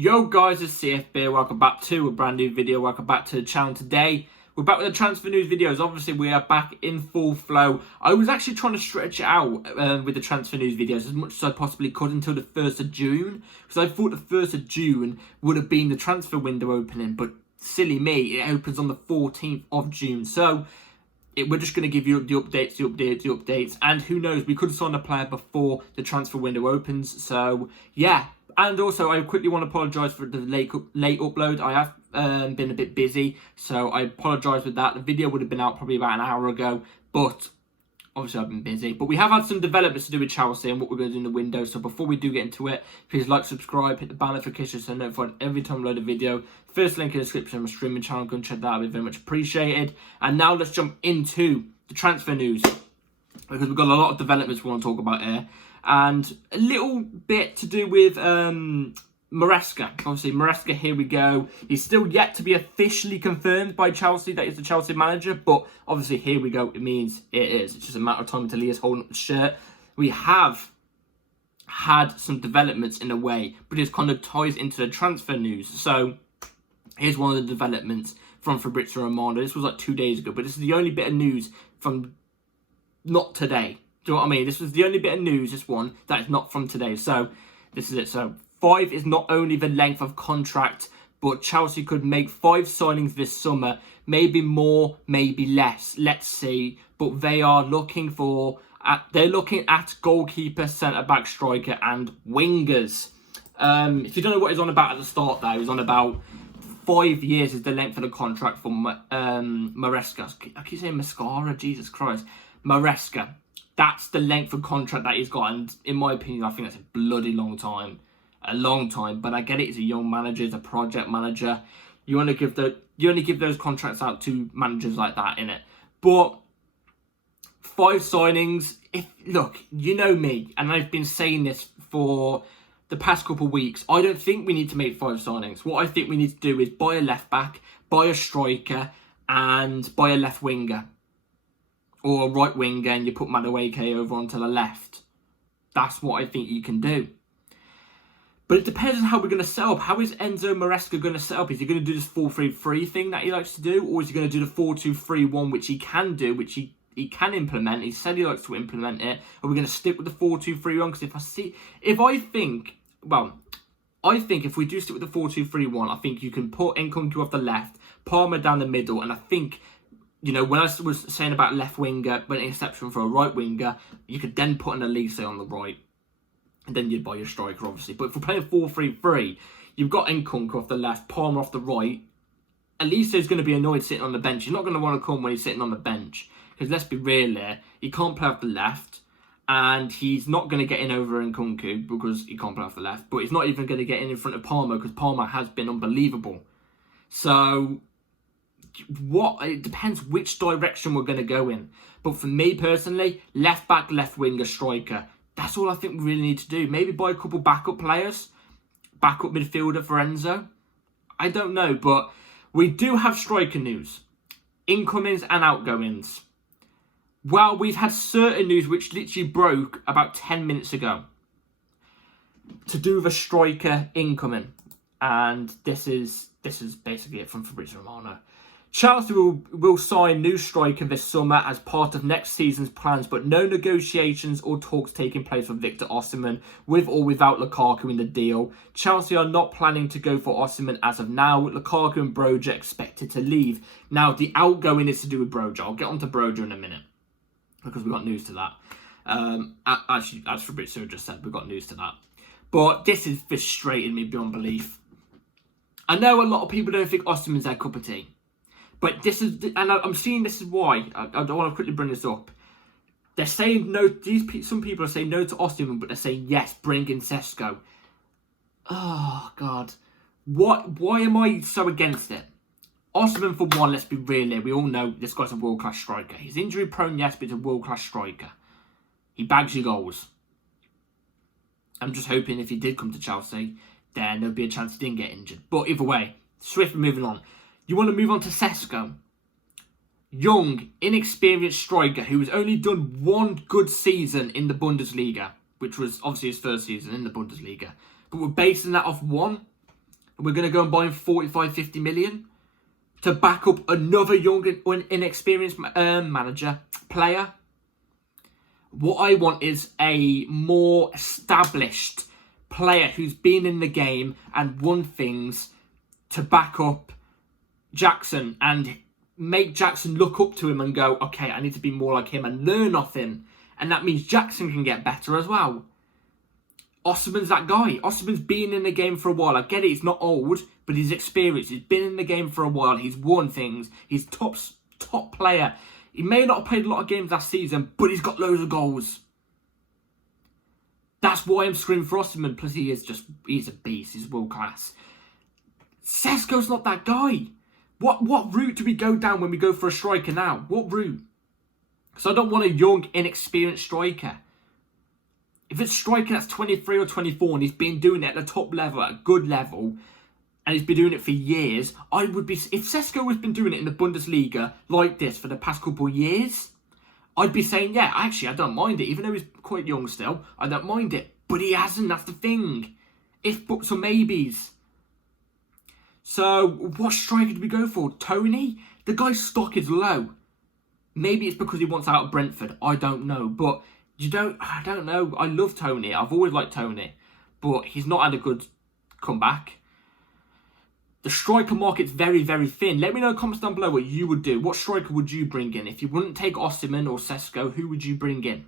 Yo guys, it's CFB, welcome back to a brand new video, welcome back to the channel. Today, we're back with the transfer news videos. Obviously, we are back in full flow. I was actually trying to stretch it out with the transfer news videos as much as I possibly could until the 1st of June. Because I thought the 1st of June would have been the transfer window opening, but silly me, it opens on the 14th of June. So, we're just going to give you the updates, and who knows, we could sign a player before the transfer window opens. So, yeah. And also, I quickly want to apologise for the late upload. I have been a bit busy, so I apologise with that. The video would have been out probably about an hour ago, but obviously I've been busy. But we have had some developments to do with Chelsea and what we're going to do in the window. So before we do get into it, please like, subscribe, hit the bell notification so notified every time I load a video. First link in the description of my streaming channel. Go and check that out. It'd be very much appreciated. And now let's jump into the transfer news, because we've got a lot of developments we want to talk about here. And a little bit to do with Maresca. Obviously, Maresca, here we go. He's still yet to be officially confirmed by Chelsea that he's the Chelsea manager. But obviously, here we go. It means it is. It's just a matter of time until he is holding up the shirt. We have had some developments in a way, but it kind of ties into the transfer news. So, here's one of the developments from Fabrizio Romano. This was like 2 days ago, but this is the only bit of news from not today. Do you know what I mean? This was the only bit of news, this one, that is not from today. So, this is it. So, 5 is not only the length of contract, but Chelsea could make 5 signings this summer. Maybe more, maybe less. Let's see. But they are looking they're looking at goalkeeper, centre-back, striker, and wingers. If you don't know what he's on about at the start there, he's on about 5 years is the length of the contract for Maresca. I keep saying Mascara, Jesus Christ. Maresca. That's the length of contract that he's got, and in my opinion, I think that's a bloody long time. A long time, but I get it. He's a young manager, he's a project manager. You only give those contracts out to managers like that, innit? But 5 signings. Look, you know me, and I've been saying this for the past couple of weeks. I don't think we need to make 5 signings. What I think we need to do is buy a left back, buy a striker, and buy a left winger. Or a right winger, and you put Madueke over onto the left. That's what I think you can do. But it depends on how we're going to set up. How is Enzo Maresca going to set up? Is he going to do this 4-3-3 thing that he likes to do? Or is he going to do the 4-2-3-1, which he can do, which he can implement? He said he likes to implement it. Are we going to stick with the 4-2-3-1? Because I think if we do stick with the 4-2-3-1, I think you can put Nkunku off the left, Palmer down the middle, and I think, you know, when I was saying about left winger, but an exception for a right winger, you could then put an Elise on the right. And then you'd buy your striker, obviously. But if we're playing 4-3-3, you've got Nkunku off the left, Palmer off the right. Elise is going to be annoyed sitting on the bench. He's not going to want to come when he's sitting on the bench. Because let's be real here, he can't play off the left. And he's not going to get in over Nkunku because he can't play off the left. But he's not even going to get in front of Palmer because Palmer has been unbelievable. So, it depends which direction we're going to go in. But for me personally, left back, left winger, striker. That's all I think we really need to do. Maybe buy a couple backup players. Backup midfielder for Enzo. I don't know, but we do have striker news. Incomings and outgoings. Well, we've had certain news which literally broke about 10 minutes ago. To do with a striker incoming. And this is basically it from Fabrizio Romano. Chelsea will sign new striker this summer as part of next season's plans, but no negotiations or talks taking place for Victor Osimhen, with or without Lukaku in the deal. Chelsea are not planning to go for Osimhen as of now. Lukaku and Broja expected to leave. Now, the outgoing is to do with Broja. I'll get on to Broja in a minute, because we've got news to that. Actually, as Fabrizio just said, we've got news to that. But this is frustrating me beyond belief. I know a lot of people don't think Osimhen's their cup of tea. But this is, and I'm seeing this is why, I don't want to quickly bring this up. They're saying no, some people are saying no to Osimhen, but they're saying yes, bring in Sesko. Oh, God. Why am I so against it? Osimhen, for one, let's be real here. We all know this guy's a world-class striker. He's injury-prone, yes, but he's a world-class striker. He bags your goals. I'm just hoping if he did come to Chelsea, then there'd be a chance he didn't get injured. But either way, swiftly moving on. You want to move on to Sesko. Young, inexperienced striker who has only done 1 good season in the Bundesliga, which was obviously his first season in the Bundesliga. But we're basing that off 1. And we're going to go and buy him 45, 50 million to back up another young and inexperienced player. What I want is a more established player who's been in the game and won things to back up Jackson and make Jackson look up to him and go, okay, I need to be more like him and learn off him. And that means Jackson can get better as well. Osimhen's that guy. Osimhen's been in the game for a while. I get it, he's not old, but he's experienced. He's been in the game for a while. He's won things. He's top player. He may not have played a lot of games last season, but he's got loads of goals. That's why I'm screaming for Osimhen. Plus, he's a beast. He's world class. Sesko's not that guy. What route do we go down when we go for a striker now? What route? Because I don't want a young, inexperienced striker. If it's a striker that's 23 or 24 and he's been doing it at the top level, at a good level, and he's been doing it for years, I would be... If Sesko has been doing it in the Bundesliga like this for the past couple of years, I'd be saying, yeah, actually, I don't mind it. Even though he's quite young still, I don't mind it. But he hasn't, that's the thing. If buts or maybes. So, what striker do we go for? Tony? The guy's stock is low. Maybe it's because he wants out of Brentford. I don't know. But I don't know. I love Tony. I've always liked Tony. But he's not had a good comeback. The striker market's very, very thin. Let me know in the comments down below what you would do. What striker would you bring in? If you wouldn't take Osimhen or Sesko, who would you bring in?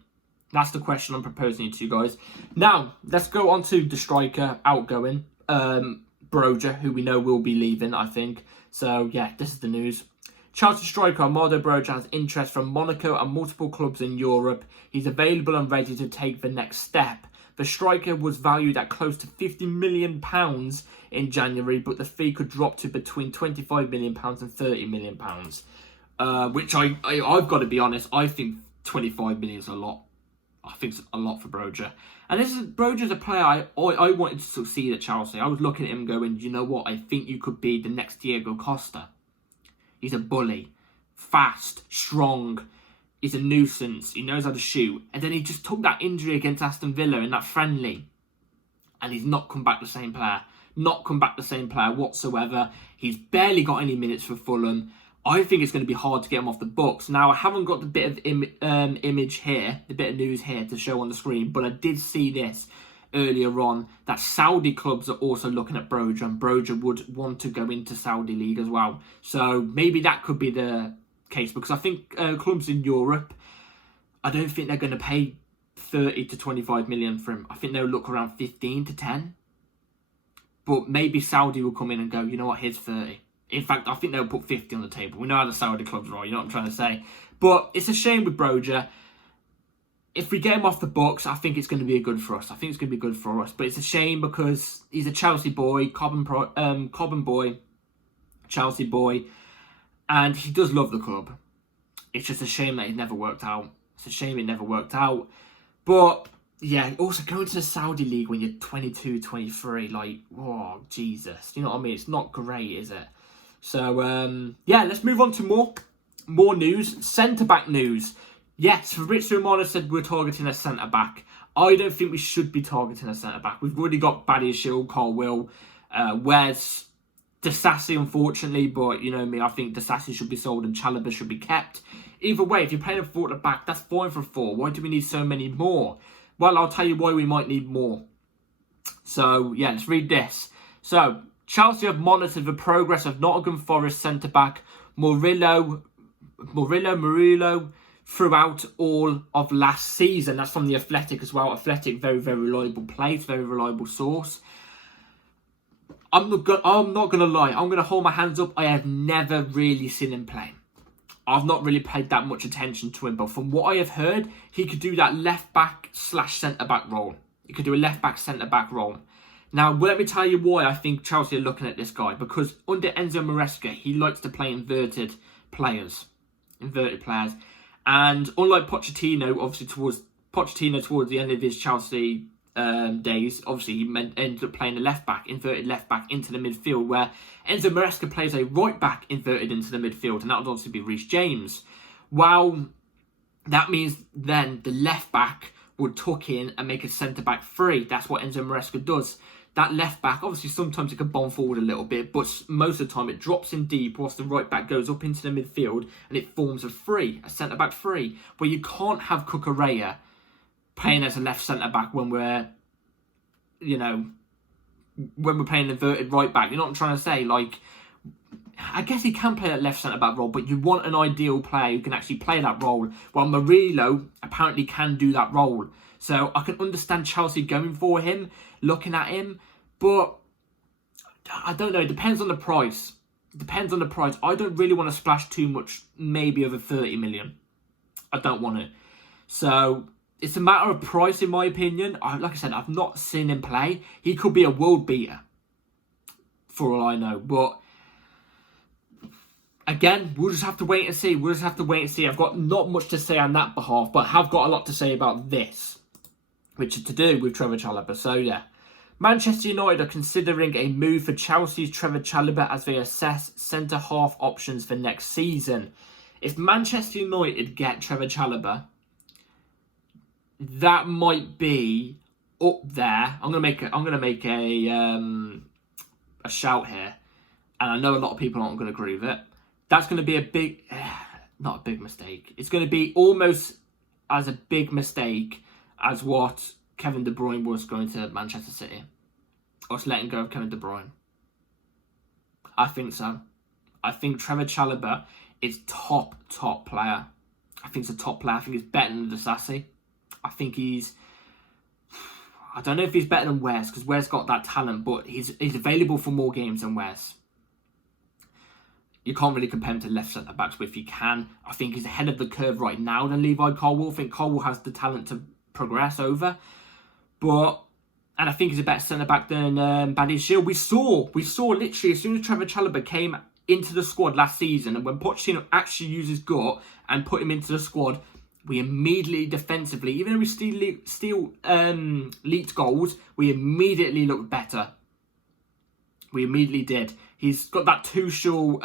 That's the question I'm proposing to you guys. Now, let's go on to the striker outgoing. Broja, who we know will be leaving, I think. So, yeah, this is the news. Chelsea striker Armando Broja has interest from Monaco and multiple clubs in Europe. He's available and ready to take the next step. The striker was valued at close to £50 million in January, but the fee could drop to between £25 million and £30 million. Which I've got to be honest, I think 25 million is a lot. I think it's a lot for Broja. And Broja's a player I wanted to succeed at Chelsea. I was looking at him going, you know what, I think you could be the next Diego Costa. He's a bully, fast, strong. He's a nuisance. He knows how to shoot. And then he just took that injury against Aston Villa in that friendly. And he's not come back the same player. Not come back the same player whatsoever. He's barely got any minutes for Fulham. I think it's going to be hard to get him off the books. Now, I haven't got the bit of image here, the bit of news here to show on the screen. But I did see this earlier on, that Saudi clubs are also looking at Broja. And Broja would want to go into Saudi League as well. So maybe that could be the case, because I think clubs in Europe, I don't think they're going to pay 30 to 25 million for him. I think they'll look around 15 to 10. But maybe Saudi will come in and go, you know what, here's 30. In fact, I think they'll put 50 on the table. We know how the Saudi clubs are, you know what I'm trying to say. But it's a shame with Broja. If we get him off the books, I think it's going to be good for us. I think it's going to be good for us. But it's a shame because he's a Chelsea boy, Cobham boy, Chelsea boy. And he does love the club. It's just a shame that it never worked out. It's a shame it never worked out. But, yeah, also going to the Saudi League when you're 22, 23, like, oh, Jesus. You know what I mean? It's not great, is it? So, yeah, let's move on to more news. Centre-back news. Yes, Fabrizio Romano said we're targeting a centre-back. I don't think we should be targeting a centre-back. We've already got Badiashile, Carl Will, Wes, Disasi, unfortunately, but you know me, I think Disasi should be sold and Chalobah should be kept. Either way, if you're playing a 4 at the back, that's fine for 4. Why do we need so many more? Well, I'll tell you why we might need more. So, yeah, let's read this. So, Chelsea have monitored the progress of Nottingham Forest centre-back Murillo throughout all of last season. That's from The Athletic as well. Athletic, very, very reliable place, very reliable source. I'm not going to lie. I'm going to hold my hands up. I have never really seen him play. I've not really paid that much attention to him. But from what I have heard, he could do that left-back / centre-back role. He could do a left-back, centre-back role. Now, let me tell you why I think Chelsea are looking at this guy. Because under Enzo Maresca, he likes to play inverted players. And unlike Pochettino, obviously towards the end of his Chelsea days, obviously he ended up playing a left-back, inverted left-back into the midfield, where Enzo Maresca plays a right-back inverted into the midfield, and that would obviously be Reece James. Well, that means then the left-back would tuck in and make a centre-back free. That's what Enzo Maresca does. that left back, obviously sometimes it can bomb forward a little bit, but most of the time it drops in deep whilst the right back goes up into the midfield and it forms a centre-back free, where you can't have Cucurella playing as a left centre-back when we're, when we're playing inverted right back. You know what I'm trying to say? Like, I guess he can play that left centre-back role, but you want an ideal player who can actually play that role. Well, Murillo apparently can do that role. So I can understand Chelsea going for him, looking at him, but I don't know. It depends on the price. I don't really want to splash too much, maybe over 30 million. I don't want it. So it's a matter of price, in my opinion. Like I said, I've not seen him play. He could be a world beater, for all I know. But again, we'll just have to wait and see. I've got not much to say on that behalf, but I have got a lot to say about this, which is to do with Trevor Chalobah. So yeah, Manchester United are considering a move for Chelsea's Trevor Chalobah as they assess centre-half options for next season. If Manchester United get Trevor Chalobah, that might be up there. I'm gonna make a shout here, and I know a lot of people aren't going to agree with it. That's going to be a big, not a big mistake. It's going to be almost as a big mistake as what Kevin De Bruyne was going to Manchester City. Us letting go of Kevin De Bruyne. I think so. I think Trevor Chalobah is top player. I think he's a top player. I think he's better than Disasi. I think he's... I don't know if he's better than Wes, because Wes got that talent, but he's available for more games than Wes. You can't really compare him to left centre-backs, but if you can, I think he's ahead of the curve right now than Levi Colwill. I think Colwill has the talent to progress over. And I think he's a better centre-back than Badia Shield. We saw literally as soon as Trevor Chalobah came into the squad last season, and when Pochettino actually used his gut and put him into the squad, we immediately defensively, even though we still leaked goals, we immediately looked better. We immediately did. He's got that Tuchel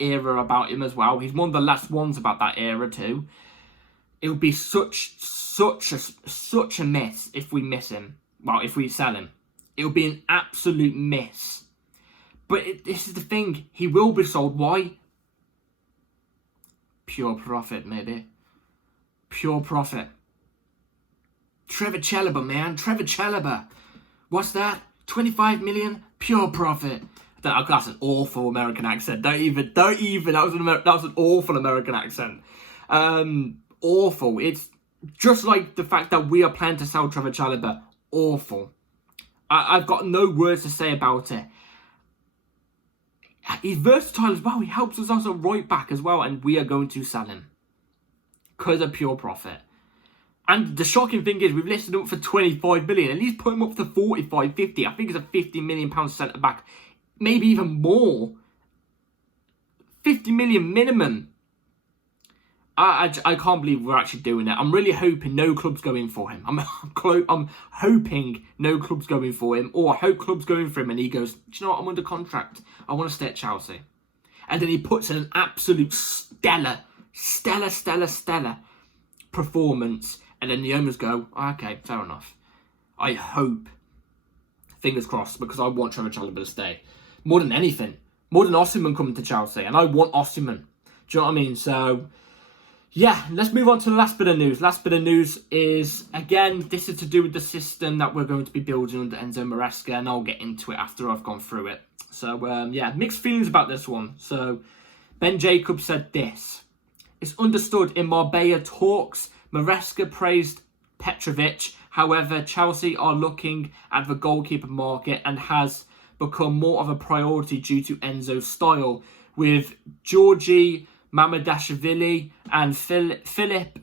era about him as well. He's one of the last ones about that era too. It would be such a miss if we miss him. Well, if we sell him, it would be an absolute miss. But this is the thing. He will be sold. Why? Pure profit, maybe. Pure profit. Trevor Chalobah, man. Trevor Chalobah. What's that? 25 million? Pure profit. That's an awful American accent. Don't even. That was an awful American accent. Awful. It's just like the fact that we are planning to sell Trevor Chalobah. Awful. I've got no words to say about it. He's versatile as well. He helps us as a right back as well, and we are going to sell him because of pure profit. And the shocking thing is, we've listed him up for 25 million, and he's put him up to 45, 50. I think it's a £50 million centre back, maybe even more. 50 million minimum. I can't believe we're actually doing it. I'm really hoping no club's going for him. I'm hoping no club's going for him, or I hope club's going for him and he goes, do you know what, I'm under contract. I want to stay at Chelsea. And then he puts in an absolute stellar performance, and then the owners go, okay, fair enough. I hope, fingers crossed, because I want Trevor Chalobah to stay. More than anything. More than Osimhen coming to Chelsea, and I want Osimhen. Do you know what I mean? So... yeah, let's move on to the last bit of news. Last bit of news is, again, this is to do with the system that we're going to be building under Enzo Maresca, and I'll get into it after I've gone through it. So, yeah, mixed feelings about this one. So, Ben Jacobs said this. It's understood in Marbella talks, Maresca praised Petrovic. However, Chelsea are looking at the goalkeeper market and has become more of a priority due to Enzo's style, with Georgi Mamadashvili and Philip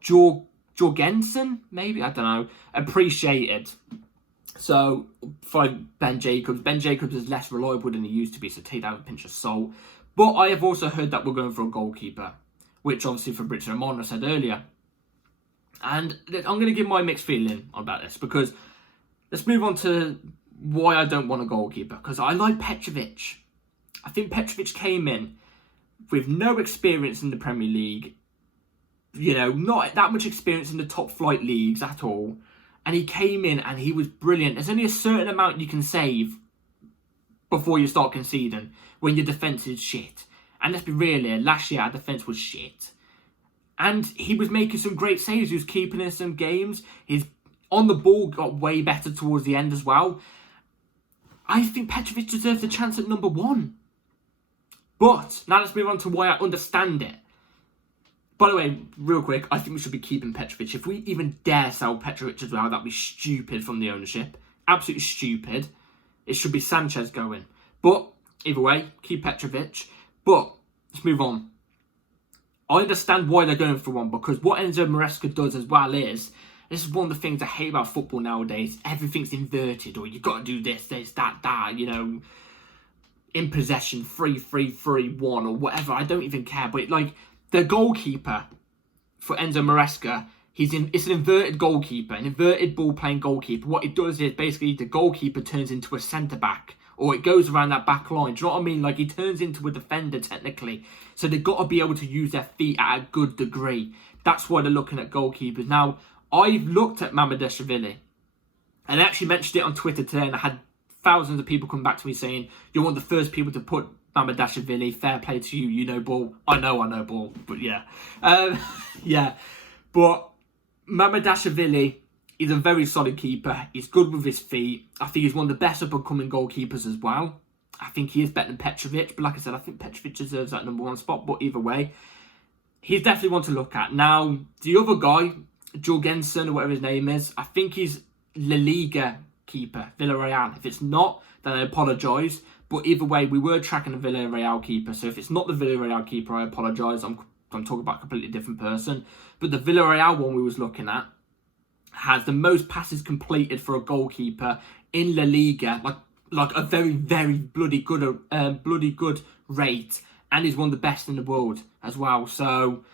Jorgensen, maybe, I don't know, appreciated. So, for Ben Jacobs is less reliable than he used to be, so take that with a pinch of salt. But I have also heard that we're going for a goalkeeper, which obviously Fabrizio Romano said earlier. And I'm going to give my mixed feeling about this, because let's move on to why I don't want a goalkeeper. Because I like Petrovic. I think Petrovic came in with no experience in the Premier League, you know, not that much experience in the top flight leagues at all. And he came in and he was brilliant. There's only a certain amount you can save before you start conceding when your defence is shit. And let's be real here, last year our defence was shit. And he was making some great saves. He was keeping in some games. His on the ball got way better towards the end as well. I think Petrovic deserves a chance at number 1. But now let's move on to why I understand it. By the way, real quick, I think we should be keeping Petrovic. If we even dare sell Petrovic as well, that'd be stupid from the ownership. Absolutely stupid. It should be Sanchez going. But either way, keep Petrovic. But let's move on. I understand why they're going for one, because what Enzo Maresca does as well is, this is one of the things I hate about football nowadays. Everything's inverted, or you've got to do this, that, you know, in possession, 3-3-3-1, or whatever. I don't even care. But like the goalkeeper for Enzo Maresca, it's an inverted goalkeeper, an inverted ball-playing goalkeeper. What it does is basically the goalkeeper turns into a centre-back, or it goes around that back line. Do you know what I mean? Like, he turns into a defender, technically. So they've got to be able to use their feet at a good degree. That's why they're looking at goalkeepers. Now, I've looked at Mamardashvili, and I actually mentioned it on Twitter today, and I had thousands of people come back to me saying, you're one of the first people to put Mamardashvili, fair play to you, you know ball. I know ball, but yeah. Yeah. But Mamardashvili, he's a very solid keeper. He's good with his feet. I think he's one of the best up-and-coming goalkeepers as well. I think he is better than Petrovic. But like I said, I think Petrovic deserves that number 1 spot. But either way, he's definitely one to look at. Now, the other guy, Jorgensen, or whatever his name is, I think he's La Liga keeper, Villarreal. If it's not, then I apologise. But either way, we were tracking a Villarreal keeper. So if it's not the Villarreal keeper, I apologise. I'm talking about a completely different person. But the Villarreal one we was looking at has the most passes completed for a goalkeeper in La Liga, like a very, very bloody good rate, and is one of the best in the world as well. So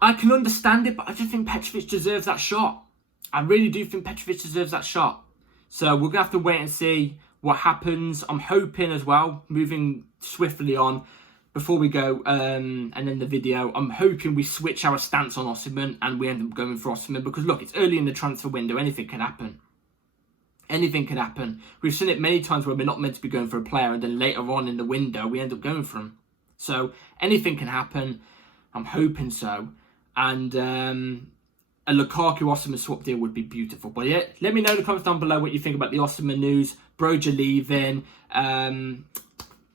I can understand it, but I just think Petrovic deserves that shot. I really do think Petrovic deserves that shot. So we're gonna have to wait and see what happens. I'm hoping as well, moving swiftly on, before we go and end the video, I'm hoping we switch our stance on Osimhen and we end up going for Osimhen, because look, it's early in the transfer window, anything can happen. Anything can happen. We've seen it many times where we're not meant to be going for a player, and then later on in the window we end up going for him. So anything can happen. I'm hoping so. And a Lukaku Osimhen swap deal would be beautiful. But yeah, let me know in the comments down below what you think about the Osimhen news. Broja leaving.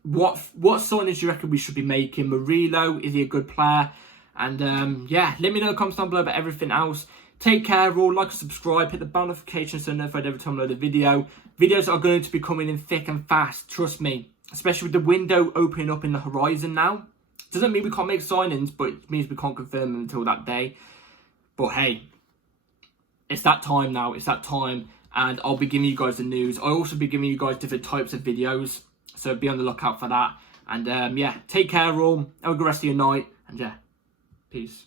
What signings do you reckon we should be making? Murillo, is he a good player? And yeah, let me know in the comments down below about everything else. Take care all, like and subscribe, hit the bell notification so you're notified every time I load a video. Videos are going to be coming in thick and fast, trust me. Especially with the window opening up in the horizon now. Doesn't mean we can't make signings, but it means we can't confirm them until that day. But hey, it's that time now, it's that time. And I'll be giving you guys the news. I'll also be giving you guys different types of videos. So be on the lookout for that. And yeah, take care all. Have a good rest of your night. And yeah, peace.